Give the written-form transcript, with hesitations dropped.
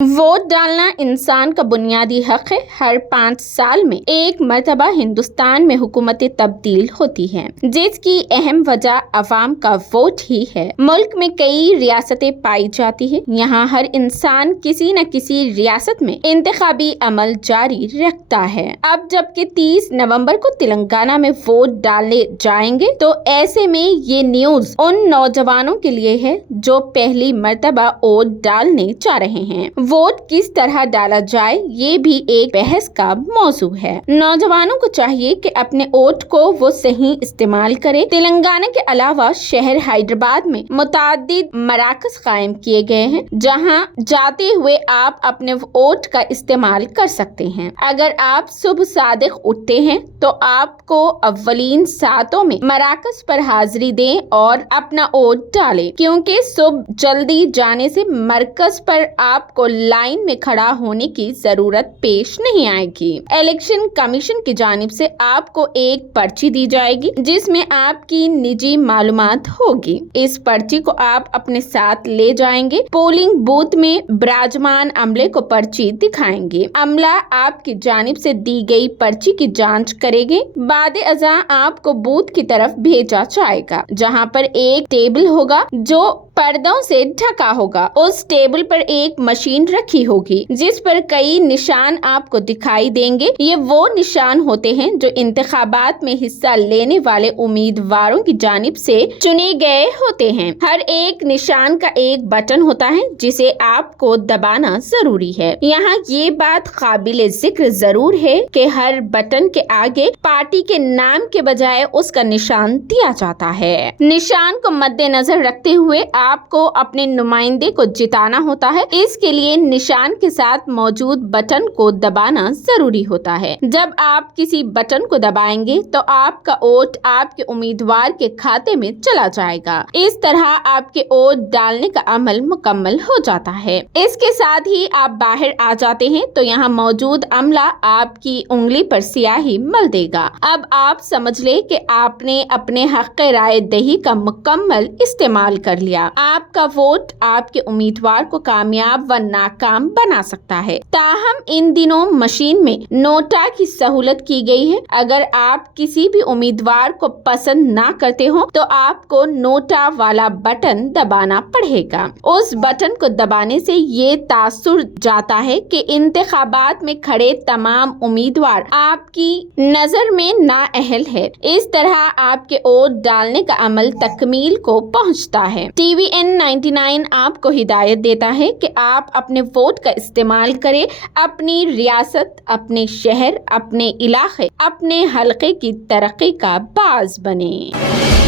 Vote डालना इंसान का बुनियादी हक है। हर 5 साल में एक मरतबा हिंदुस्तान में हुकूमत तब्दील होती है, जिसकी अहम वजह अवाम का वोट ही है। मुल्क में कई रियासतें पाई जाती है। यहाँ हर इंसान किसी न किसी रियासत में इंतखाबी अमल जारी रखता है। अब जबकि 30 नवंबर को तेलंगाना में वोट डालने जाएंगे, तो ऐसे में ये न्यूज उन नौजवानों के लिए है जो पहली मरतबा वोट डालने जा रहे हैं। वोट किस तरह डाला जाए, ये भी एक बहस का मौजू है। नौजवानों को चाहिए कि अपने वोट को वो सही इस्तेमाल करें। तेलंगाना के अलावा शहर हैदराबाद में मुतादिद मराकज कायम किए गए हैं, जहां जाते हुए आप अपने वोट का इस्तेमाल कर सकते हैं। अगर आप सुबह सादिक उठते हैं तो आपको अव्वलीन सातों में मराकज पर हाजिरी दें और अपना वोट डालें, क्योंकि सुबह जल्दी जाने से मरकज पर आपको लाइन में खड़ा होने की जरूरत पेश नहीं आएगी। इलेक्शन कमीशन की जानिब से आपको एक पर्ची दी जाएगी, जिसमें आपकी निजी मालूमात होगी। इस पर्ची को आप अपने साथ ले जाएंगे। पोलिंग बूथ में विराजमान अमले को पर्ची दिखाएंगे। अमला आपकी जानिब से दी गई पर्ची की जांच करेंगे। बाद अज़ा आपको बूथ की तरफ भेजा जाएगा, जहां पर एक टेबल होगा जो पर्दों से ढका होगा। उस टेबल पर एक मशीन रखी होगी, जिस पर कई निशान आपको दिखाई देंगे। ये वो निशान होते हैं जो इंतखाबात में हिस्सा लेने वाले उम्मीदवारों की जानिब से चुने गए होते हैं। हर एक निशान का एक बटन होता है, जिसे आपको दबाना जरूरी है। यहाँ ये बात काबिल जिक्र जरूर है कि हर बटन के आगे पार्टी के नाम के बजाय उसका निशान दिया जाता है। निशान को मद्देनजर रखते हुए आपको अपने नुमाइंदे को जिताना होता है। इसके लिए निशान के साथ मौजूद बटन को दबाना जरूरी होता है। जब आप किसी बटन को दबाएंगे तो आपका वोट आपके उम्मीदवार के खाते में चला जाएगा। इस तरह आपके वोट डालने का अमल मुकम्मल हो जाता है। इसके साथ ही आप बाहर आ जाते हैं तो यहाँ मौजूद अमला आपकी उंगली पर स्याही मल देगा। अब आप समझ ले कि आपने अपने हक राय दही का मुकम्मल इस्तेमाल कर लिया। आपका वोट आपके उम्मीदवार को कामयाब व नाकाम बना सकता है। ताहम इन दिनों मशीन में नोटा की सहूलत की गई है। अगर आप किसी भी उम्मीदवार को पसंद ना करते हो तो आपको नोटा वाला बटन दबाना पड़ेगा। उस बटन को दबाने से ये तासुर जाता है कि इंतखाबात में खड़े तमाम उम्मीदवार आपकी नजर में नाअहल है। इस तरह आपके वोट डालने का अमल तकमील को पहुंचता है। TVN 99 आपको हिदायत देता है कि आप अपने वोट का इस्तेमाल करें। अपनी रियासत, अपने शहर, अपने इलाके, अपने हलके की तरक्की का बाज बने।